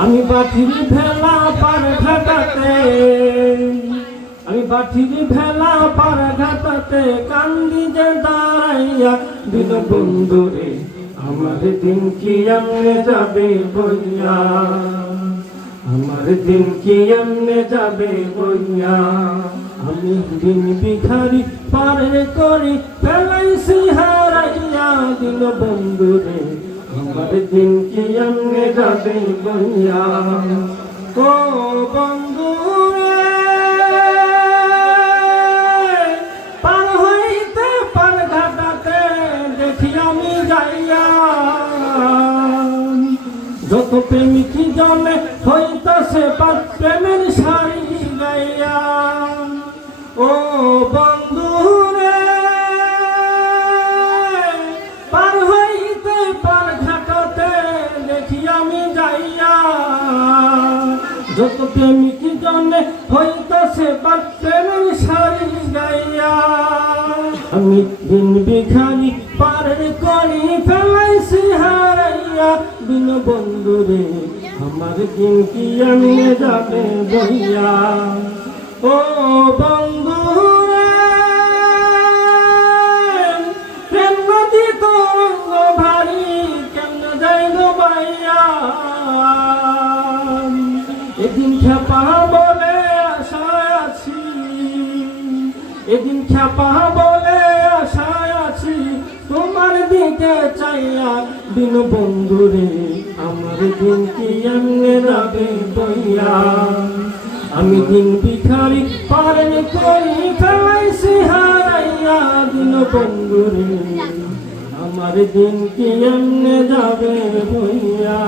আমি বাঠির ভেলা পার ঘাটাতে, আমি বাঠির ভেলা পার ঘাটাতে কান্দি যে দাঁড়াইয়া দিন বন্ধুরে আমার দিন কি এমনে যাবে বইয়া, আমার দিন কি এমনে যাবে বইয়া। আমি দিন ভিখারি পার করি ফেলাইছি হারাইয়া দিন বন্ধুরে আমার দিন কি এমনে যাবে বইয়া। ও বন্ধু পার হইতে পার ঘাটাতে দেখি আমি যাইয়া যত প্রেমিক জমে হইতাছে পার প্রেমের শাড়ি গাইয়া। ও বন্ধু রে পার হইতে পার ঘাটাতে দেখি আমি যাইয়া যত প্রেমিক জমে হইতাছে পার প্রেমের শাড়ি গাইয়া। আমি দিন ভিখারি পার করি ফেলাইছি হারাইয়া দিন বন্ধুরে আমার দিন কি এমনে যাবে বইয়া। ও বন্ধু প্রেম নদী তরঙ্গ ভারী কেমন যাই গো বাইয়া। এদিন খেপা বলে আশায় আছি, এদিন খেপা বলে আশায় আছি তোমার দিকে চাইয়া দিন বন্ধুরে আমার দিন কি এমনে যাবে বইয়া। আমি দিন ভিখারি পার করি ফেলাইছি হারাইয়া দিন বন্ধুরে আমার দিন কি এমনে যাবে বইয়া।